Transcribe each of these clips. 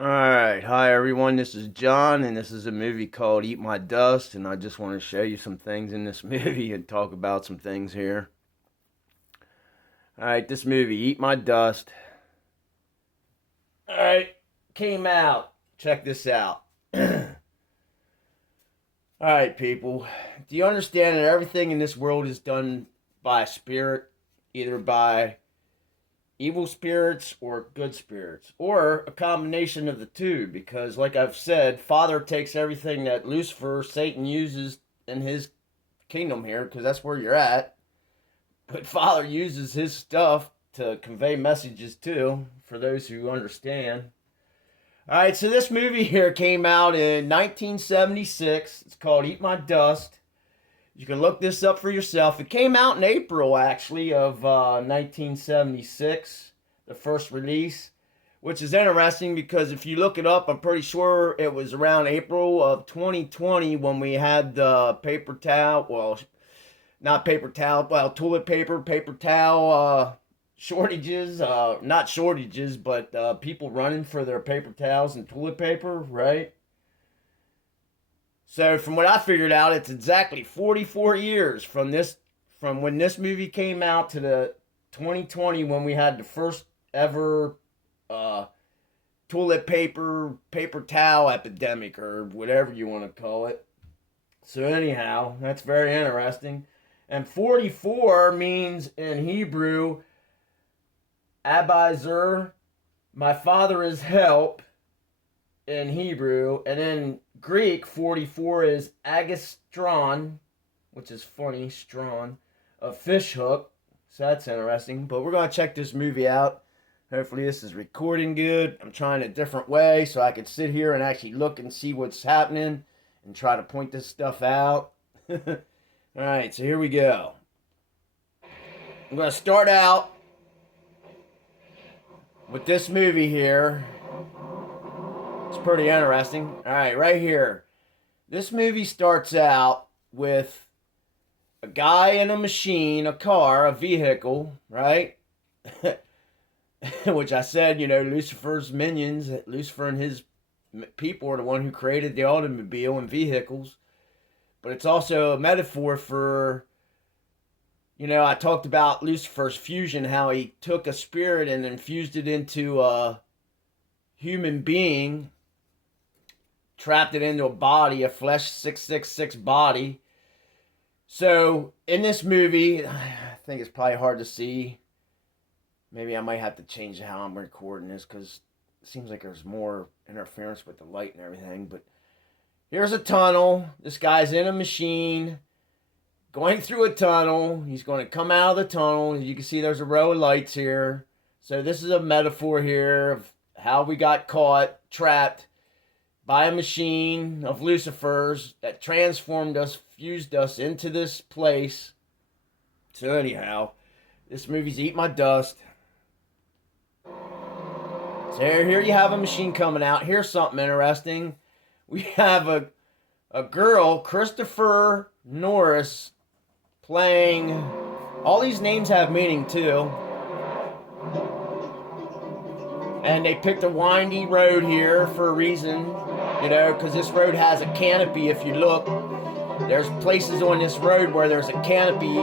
Alright, hi everyone, this is John, and this is a movie called Eat My Dust, and I just want to show you some things in this movie and talk about some things here. Alright, this movie, Eat My Dust. Alright, came out. Check this out. Alright, people, do you understand that everything in this world is done by a spirit, either by evil spirits or good spirits, or a combination of the two? Because like I've said, Father takes everything that Lucifer, Satan, uses in his kingdom here, because that's where you're at, but Father uses his stuff to convey messages too, for those who understand. Alright, so this movie here came out in 1976. It's called Eat My Dust. You can look this up for yourself. It came out in April, actually, of 1976, the first release, which is interesting because if you look it up, I'm pretty sure it was around April of 2020 when we had the paper towel, well, not paper towel, well, toilet paper, paper towel shortages, not shortages, but people running for their paper towels and toilet paper, right? So from what I figured out, it's exactly 44 years from when this movie came out to the 2020 when we had the first ever toilet paper towel epidemic, or whatever you want to call it. So anyhow, that's very interesting. And 44 means in Hebrew, Abizer, my father is help, in Hebrew, and in Greek, 44 is agastron, which is funny, strawn, a fish hook. So that's interesting. But we're going to check this movie out. Hopefully this is recording good. I'm trying a different way so I could sit here and actually look and see what's happening and try to point this stuff out. Alright, so here we go. I'm going to start out with this movie here. It's pretty interesting. Alright, right here. This movie starts out with a guy in a machine, a car, a vehicle, right? Which I said, Lucifer's minions, Lucifer and his people are the one who created the automobile and vehicles. But it's also a metaphor for, I talked about Lucifer's fusion, how he took a spirit and infused it into a human being, trapped it into a body, a flesh 666 body. So in this movie, I think it's probably hard to see. Maybe I might have to change how I'm recording this because it seems like there's more interference with the light and everything. But here's a tunnel. This guy's in a machine going through a tunnel. He's going to come out of the tunnel. As you can see, there's a row of lights here. So this is a metaphor here of how we got caught, trapped by a machine of Lucifer's that transformed us, fused us into this place. So anyhow, this movie's Eat My Dust. So here you have a machine coming out. Here's something interesting. We have a girl, Christopher Norris, playing. All these names have meaning too. And they picked a windy road here for a reason, because this road has a canopy. If you look, there's places on this road where there's a canopy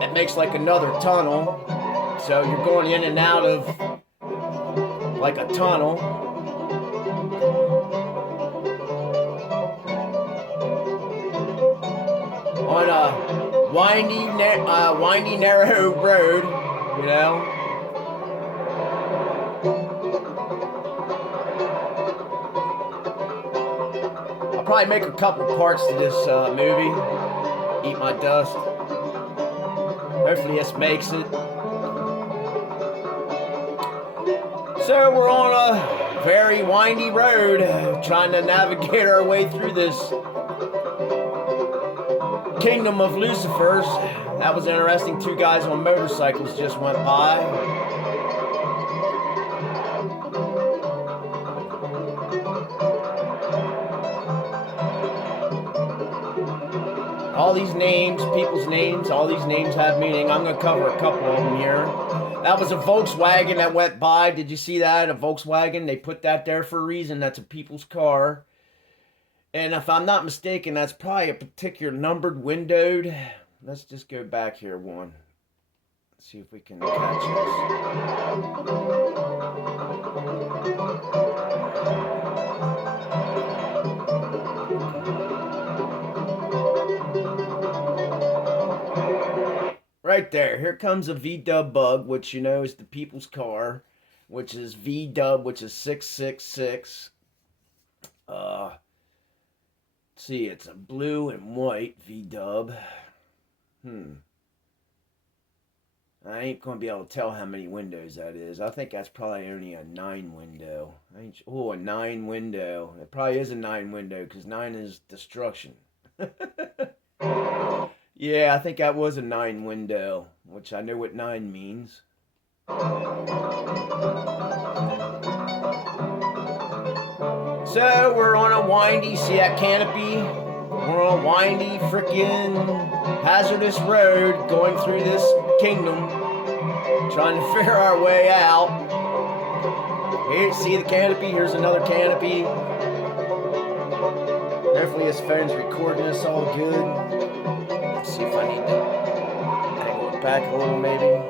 that makes like another tunnel. So you're going in and out of like a tunnel. On a windy, narrow road, I'll probably make a couple parts to this movie, Eat My Dust. Hopefully this makes it. So we're on a very windy road, trying to navigate our way through this kingdom of Lucifer's. That was interesting. Two guys on motorcycles just went by. All these names, people's names, all these names have meaning. I'm going to cover a couple of them here. That was a Volkswagen that went by. Did you see that? A Volkswagen. They put that there for a reason. That's a people's car. And if I'm not mistaken, that's probably a particular numbered windowed. Let's just go back here one. Let's see if we can catch this. Right there. Here comes a V-dub bug, which you know is the people's car, which is V-dub, which is 666. See, it's a blue and white V-dub. I ain't going to be able to tell how many windows that is. I think that's probably only a 9 window. Oh, a 9 window. It probably is a 9 window because 9 is destruction. Yeah, I think that was a 9 window, which I know what 9 means. So we're on a windy, see that canopy? We're on a windy, freaking hazardous road going through this kingdom, trying to figure our way out. Here, see the canopy? Here's another canopy. Hopefully this phone's recording us all good. Let's see if I need to angle it back a little maybe.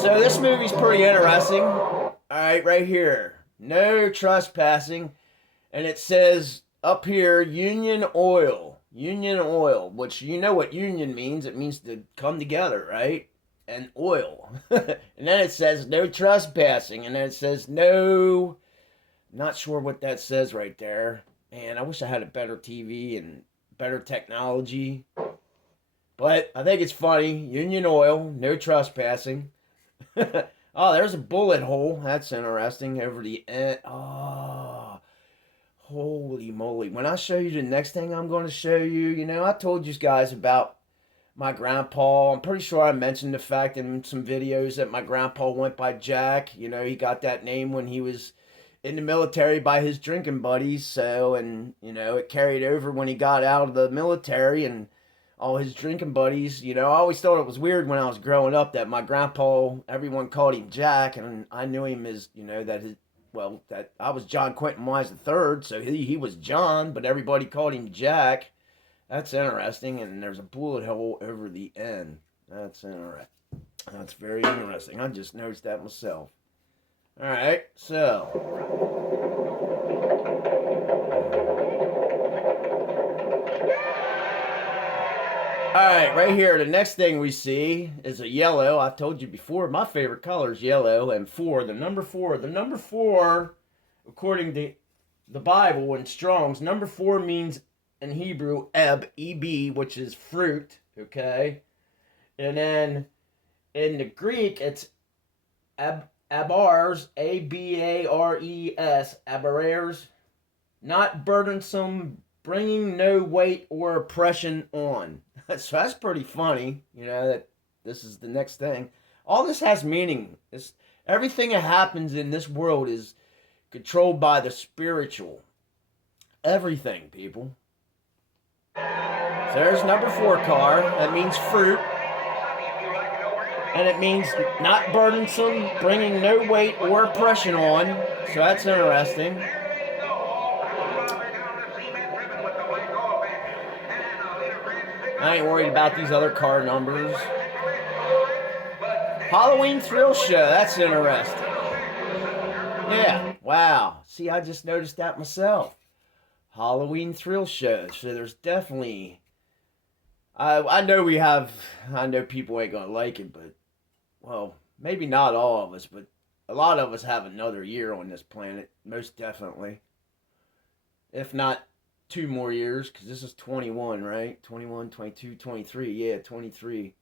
So this movie's pretty interesting. Alright, right here. No trespassing. And it says up here, Union Oil. Union Oil, which you know what union means. It means to come together, right? And oil. And then it says no trespassing. And then it says no... Not sure what that says right there. And I wish I had a better TV and better technology. But I think it's funny. Union Oil, no trespassing. Oh, there's a bullet hole. That's interesting. Over the end. Oh, holy moly. When I show you the next thing I'm going to show you, you know, I told you guys about my grandpa. I'm pretty sure I mentioned the fact in some videos that my grandpa went by Jack. You know, he got that name when he was in the military by his drinking buddies. So, and, you know, it carried over when he got out of the military and all his drinking buddies. You know, I always thought it was weird when I was growing up that my grandpa, everyone called him Jack, and I knew him as, you know, that I was John Quentin Wise III, so he was John, but everybody called him Jack. That's interesting, and there's a bullet hole over the end. That's interesting. That's very interesting. I just noticed that myself. All right, so... Alright, right here, the next thing we see is a yellow. I've told you before, my favorite color is yellow. And the number four, according to the Bible and Strong's, number 4 means in Hebrew, eb, E-B, which is fruit, okay? And then in the Greek, it's abars, A-B-A-R-E-S, abares, not burdensome, bringing no weight or oppression on. So that's pretty funny, you know, that this is the next thing. All this has meaning. Everything that happens in this world is controlled by the spiritual. Everything, people. So there's number 4 car. That means fruit. And it means not burdensome, bringing no weight or oppression on. So that's interesting. I ain't worried about these other car numbers. Halloween Thrill Show. That's interesting. Yeah. Wow. See, I just noticed that myself. Halloween Thrill Show. So there's definitely... I know people ain't going to like it, but... Well, maybe not all of us, but a lot of us have another year on this planet. Most definitely. If not... 2 more years, because this is 21, right? 21, 22, 23. Yeah, 23.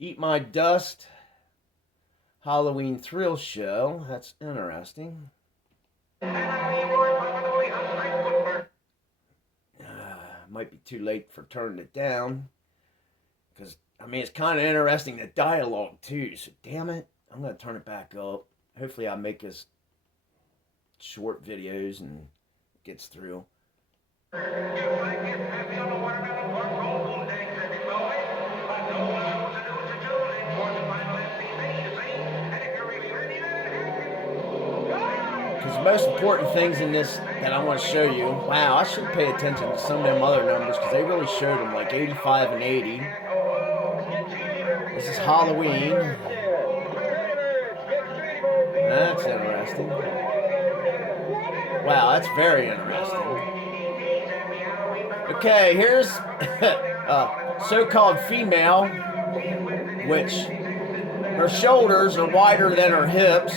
Eat My Dust. Halloween Thrill Show. That's interesting. Might be too late for turning it down. Because, I mean, it's kind of interesting, the dialogue, too. So, damn it. I'm going to turn it back up. Hopefully I make this short videos and it gets through. Because the most important things in this that I want to show you, wow, I should pay attention to some of them other numbers because they really showed them like 85 and 80. This is Halloween. That's interesting. Wow, that's very interesting. Okay, here's so-called female, which her shoulders are wider than her hips.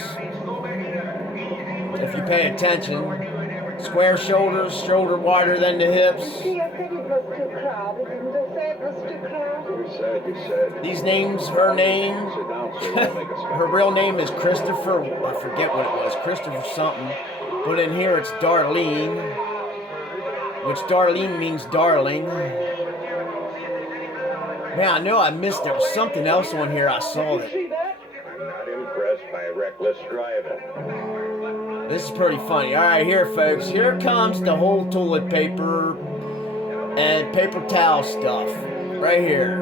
If you pay attention, square shoulders, shoulder wider than the hips. These names, her name, her real name is Christopher, I forget what it was, Christopher something, but in here it's Darlene, which Darlene means darling. Man, I know I missed, there was something else on here I saw that. I'm not impressed by reckless driving. This is pretty funny. All right, here, folks. Here comes the whole toilet paper and paper towel stuff. Right here.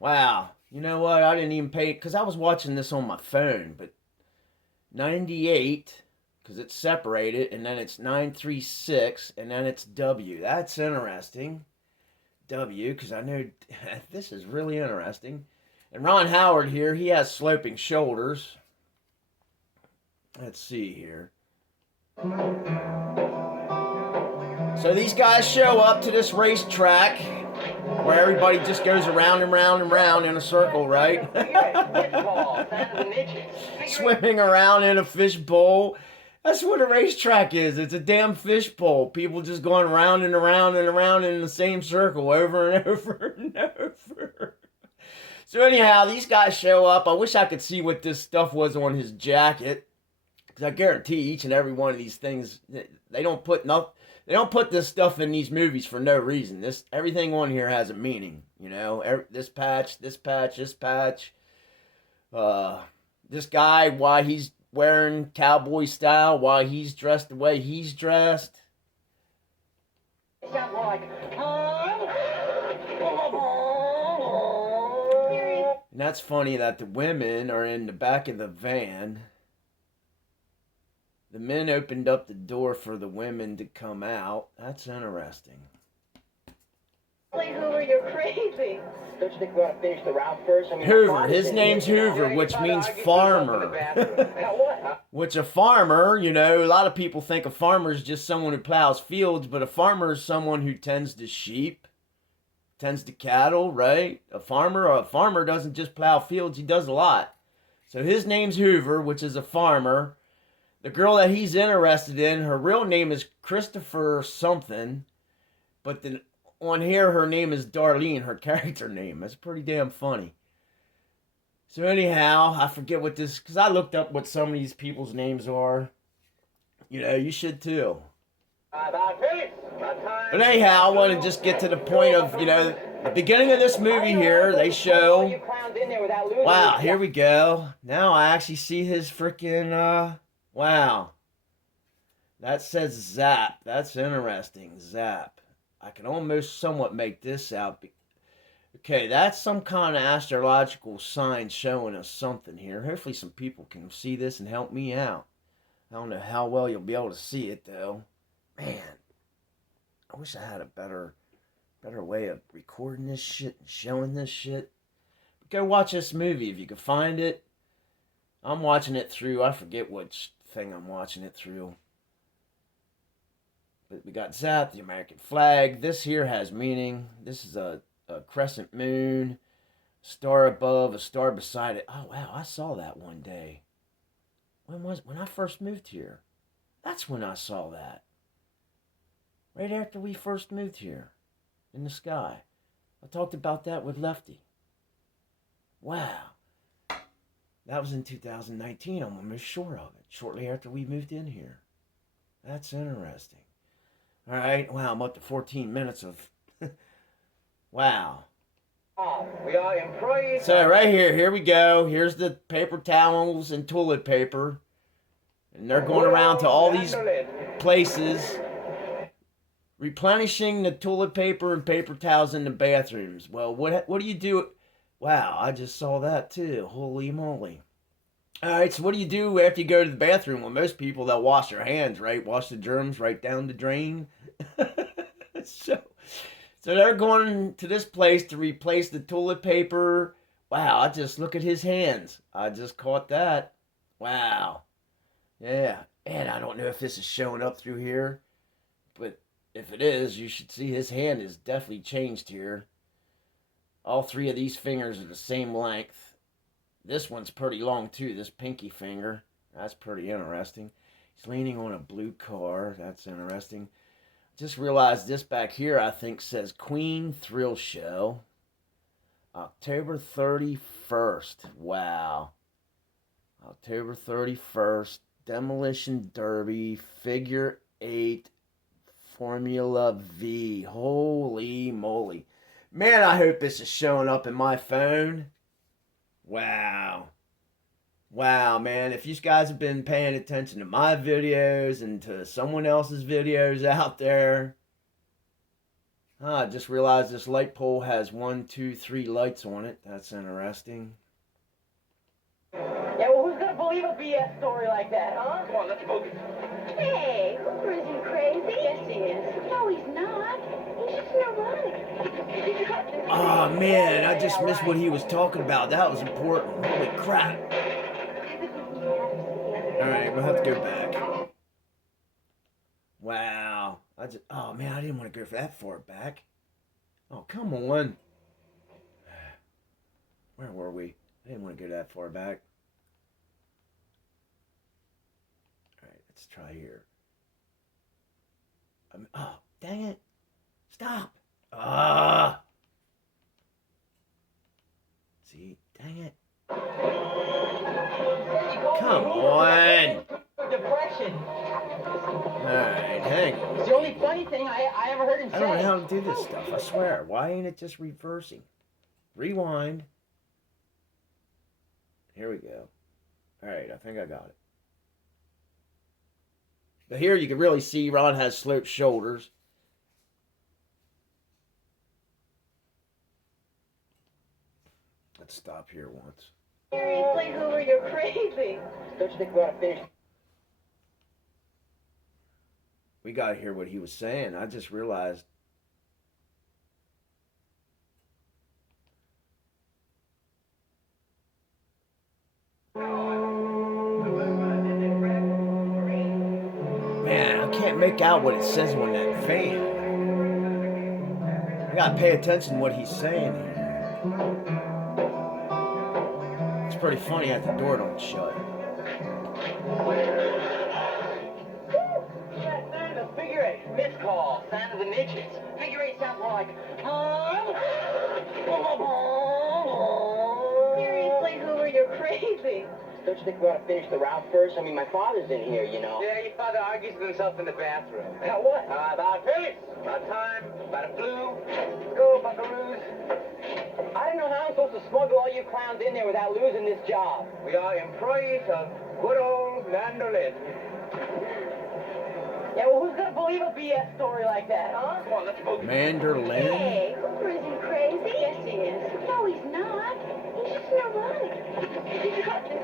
Wow. You know what? I didn't even pay it because I was watching this on my phone. But 98, because it's separated, and then it's 936, and then it's W. That's interesting. W, because I know this is really interesting. And Ron Howard here, he has sloping shoulders. Let's see here. So these guys show up to this racetrack where everybody just goes around and round and round in a circle, right? Swimming around in a fishbowl. That's what a racetrack is. It's a damn fishbowl. People just going around and around and around in the same circle over and over and over. So anyhow, these guys show up. I wish I could see what this stuff was on his jacket, because I guarantee each and every one of these things, they don't put this stuff in these movies for no reason. Everything on here has a meaning, you know. This patch, this patch, this patch. This guy, why he's wearing cowboy style, why he's dressed the way he's dressed. And that's funny that the women are in the back of the van. The men opened up the door for the women to come out. That's interesting. Hoover, you're crazy. Don't you think we ought to finish the route first? I mean, Hoover. His name's Hoover, which means farmer. Which a farmer, you know, a lot of people think a farmer is just someone who plows fields, but a farmer is someone who tends to sheep, tends to cattle, right? A farmer doesn't just plow fields, he does a lot. So his name's Hoover, which is a farmer. The girl that he's interested in, her real name is Christopher something, but then on here her name is Darlene, her character name. That's pretty damn funny. So anyhow, I forget what this, because I looked up what some of these people's names are. You know, you should too. But anyhow, I want to just get to the point of, you know, the beginning of this movie here, they show, wow, here we go. Now I actually see his freaking, wow. That says Zap. That's interesting, Zap. I can almost somewhat make this out. Okay, that's some kind of astrological sign showing us something here. Hopefully some people can see this and help me out. I don't know how well you'll be able to see it, though. Man, I wish I had a better way of recording this shit and showing this shit. But go watch this movie if you can find it. I'm watching it through, I forget which thing I'm watching it through. But we got Zap, the American flag. This here has meaning. This is a crescent moon, star above, a star beside it. Oh, wow, I saw that one day. When I first moved here. That's when I saw that. Right after we first moved here, in the sky. I talked about that with Lefty. Wow. That was in 2019, I'm almost sure of it. Shortly after we moved in here. That's interesting. Alright, wow, I'm up to 14 minutes of... wow. We are employees. So right here we go. Here's the paper towels and toilet paper. And they're going around to all these places, replenishing the toilet paper and paper towels in the bathrooms. Well, what do you do? Wow, I just saw that too. Holy moly. All right, so what do you do after you go to the bathroom? Well, most people, they'll wash their hands, right? Wash the germs right down the drain. so, so they're going to this place to replace the toilet paper. Wow, I just look at his hands. I just caught that. Wow. Yeah. And I don't know if this is showing up through here, but if it is, you should see his hand is definitely changed here. All three of these fingers are the same length. This one's pretty long too, this pinky finger. That's pretty interesting. He's leaning on a blue car. That's interesting. Just realized this back here, I think, says Queen Thrill Show. October 31st. Wow. October 31st. Demolition Derby. Figure 8. Formula V. Holy moly. Man, I hope this is showing up in my phone. Wow. Wow, man. If you guys have been paying attention to my videos and to someone else's videos out there, I just realized this light pole has 1, 2, 3 lights on it. That's interesting. Yeah, well, who's gonna believe a BS story like that, huh? Come on, let's boogie. Hey, Cooper isn't crazy. Yes, he is. No, he's not. He's just neurotic. Oh, man, I just missed what he was talking about. That was important. Holy crap. Alright, we'll have to go back. Wow. Oh, man, I didn't want to go that far back. Oh, come on. Where were we? I didn't want to go that far back. Alright, let's try here. Oh, dang it. Stop. Ah. See, dang it. Come on. Depression. Alright, hang on. It's the only funny thing I ever heard him say. I don't know how to do this stuff, I swear. Why ain't it just reversing? Rewind. Here we go. Alright, I think I got it. But here you can really see Ron has sloped shoulders. Let's stop here once. Seriously, Hoover, you're crazy. Don't you think we ought to finish? We got to hear what he was saying. I just realized. Man, I can't make out what it says on that fan. I got to pay attention to what he's saying here. It's pretty funny that the door don't shut. The figure 8. Missed call. Sound of the midgets. Figure 8 sounds more like... Seriously, Hoover, you're crazy. Don't you think we ought to finish the route first? I mean, my father's in here, you know. Yeah, your father argues with himself in the bathroom. About what? About pace, about time, about a flu. Go, buckaroos. I don't know how I'm supposed to smuggle all you clowns in there without losing this job. We are employees of good old mandolin. Yeah, well, who's gonna believe a BS story like that, huh? Come on, let's boogie. Manderlin. Hey, Cooper isn't crazy. Yes, he is. No, he's not. He's just neurotic.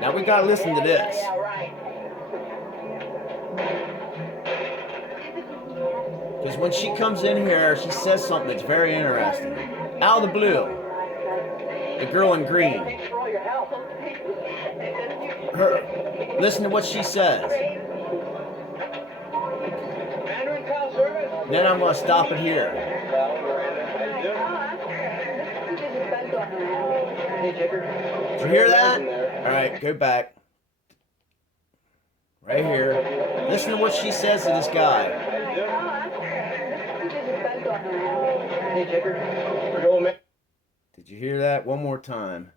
Now we gotta listen to this. Yeah, right. Because when she comes in here, she says something that's very interesting. Out of the blue. The girl in green. Thanks for all your help. Her. Listen to what she says. Mandarin cow service. Then I'm gonna stop it here. Hey, Jicker. Did you hear that? Alright, go back. Right here. Listen to what she says to this guy. Hey, Jicker. We're going, man. Did you hear that? One more time.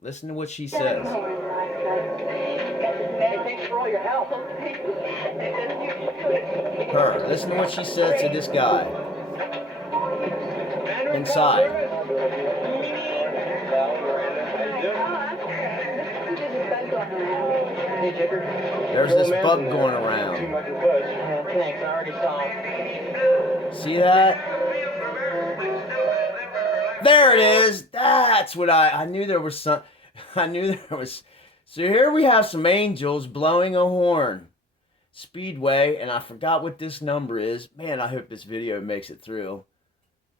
Listen to what she says. Hey, thanks for all your help. Her. Listen to what she says to this guy. Mandarin Inside. cow service. kicker? There's this bug going around. Too much to push. Yeah, thanks. I already saw him. See that? There it is. That's what I knew there was some. I knew there was. So here we have some angels blowing a horn. Speedway, and I forgot what this number is. Man, I hope this video makes it through.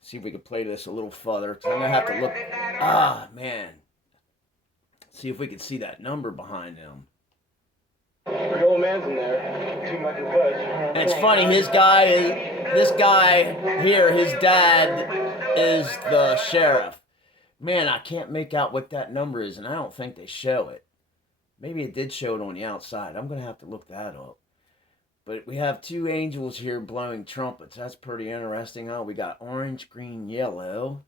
See if we can play this a little further. Cause I'm gonna have to look. Ah, man. See if we can see that number behind them. The old man's in there. Too much to push. And it's funny, this guy here, his dad is the sheriff. Man, I can't make out what that number is, and I don't think they show it. Maybe it did show it on the outside. I'm going to have to look that up. But we have two angels here blowing trumpets. That's pretty interesting. Oh, we got orange, green, yellow.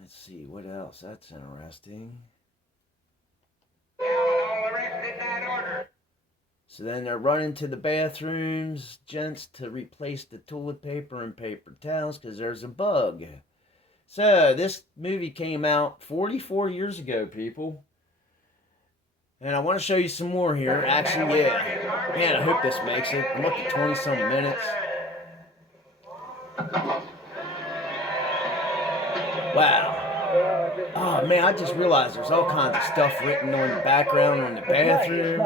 Let's see, what else? That's interesting. So then they're running to the bathrooms, gents, to replace the toilet paper and paper towels because there's a bug. So this movie came out 44 years ago, people. And I want to show you some more here. Actually, yeah. Man, I hope this makes it. I'm up to 20-some minutes. Wow. Oh, man, I just realized there's all kinds of stuff written on the background on the bathroom.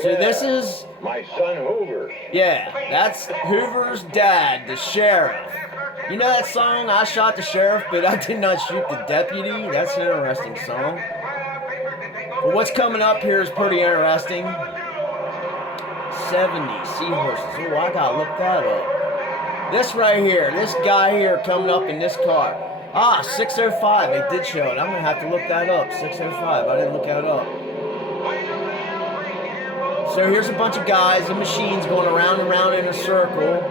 So this is... My son Hoover. Yeah, that's Hoover's dad, the sheriff. You know that song, I Shot the Sheriff, but I did not shoot the deputy? That's an interesting song. But what's coming up here is pretty interesting. 70 seahorses. Oh, I gotta look that up. This right here, this guy here coming up in this car. Ah, 605, they did show it. I'm gonna have to look that up. 605, I didn't look that up. So here's a bunch of guys and machines going around and around in a circle.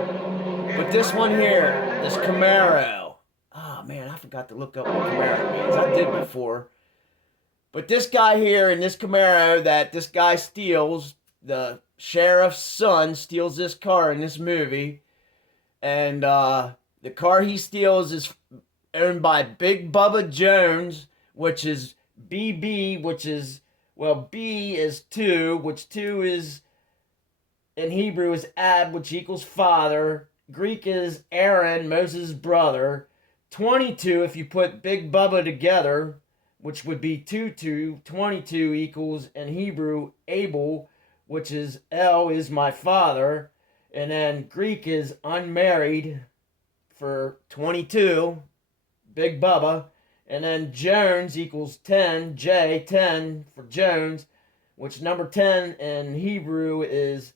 But this one here, this Camaro. Oh man, I forgot to look up what Camaro means. I did before. But this guy here in this Camaro that this guy steals, the sheriff's son steals this car in this movie. And the car he steals is owned by Big Bubba Jones, which is BB, which is, well, B is 2, which 2 is, in Hebrew is Ab, which equals father. Greek is Aaron, Moses' brother. 22, if you put Big Bubba together, which would be 22. 22 equals, in Hebrew, Abel, which is El is my father. And then Greek is unmarried for 22, Big Bubba. And then Jones equals 10, J, 10 for Jones, which number 10 in Hebrew is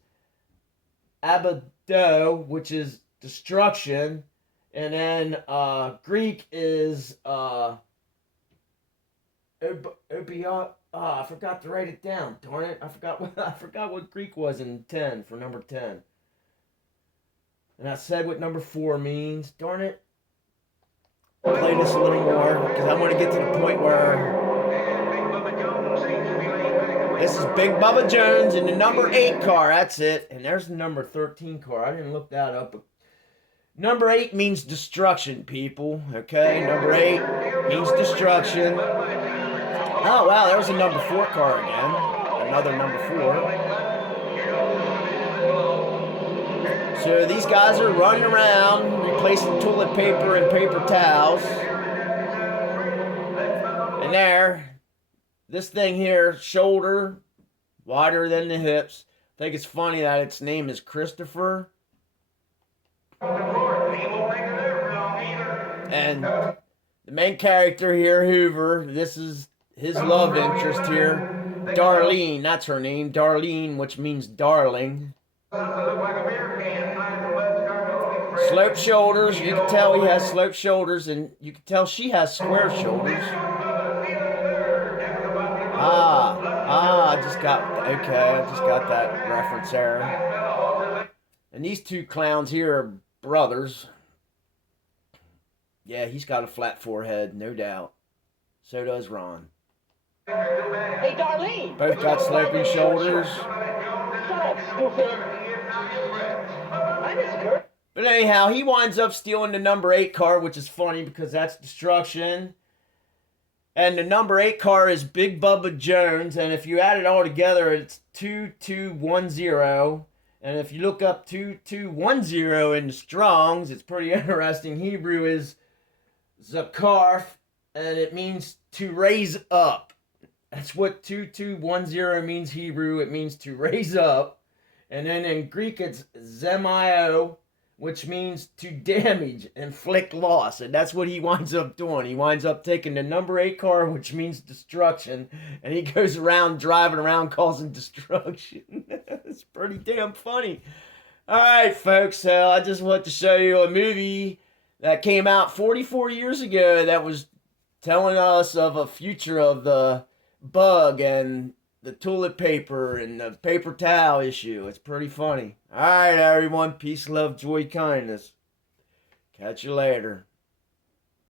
Abado, which is destruction. And then Greek is I forgot to write it down. Darn it! I forgot what Greek was in 10 for number 10. And I said what number 4 means. Darn it! Play this a little more because I want to get to the point where this is Big Bubba Jones in the number 8 car. That's it. And there's the number 13 car. I didn't look that up. But number 8 means destruction, people. Okay, number 8 means destruction. Oh wow, there's a number 4 car again. Another number 4. So these guys are running around, replacing toilet paper and paper towels. And there, this thing here, shoulder, wider than the hips. I think it's funny that its name is Christopher. And the main character here, Hoover, this is his love interest here. Darlene, that's her name. Darlene, which means darling. Sloped shoulders, you can tell he has sloped shoulders, and you can tell she has square shoulders. I just got that reference there. And these two clowns here are brothers. Yeah, he's got a flat forehead, no doubt. So does Ron. Hey, Darlene! Both got sloping shoulders. Shut up, stupid! I miss Kurt. But anyhow, he winds up stealing the number 8 car, which is funny because that's destruction. And the number 8 car is Big Bubba Jones. And if you add it all together, it's 2210. And if you look up 2210 in the Strongs, it's pretty interesting. Hebrew is Zakarf, and it means to raise up. That's what 2210 means Hebrew. It means to raise up. And then in Greek, it's Zemio, which means to damage, inflict loss. And that's what he winds up doing. He winds up taking the number 8 car, which means destruction, and he goes around driving around causing destruction. It's pretty damn funny. All right, folks, I just want to show you a movie that came out 44 years ago that was telling us of a future of the bug and the toilet paper and the paper towel issue. It's pretty funny. All right, everyone. Peace, love, joy, kindness. Catch you later.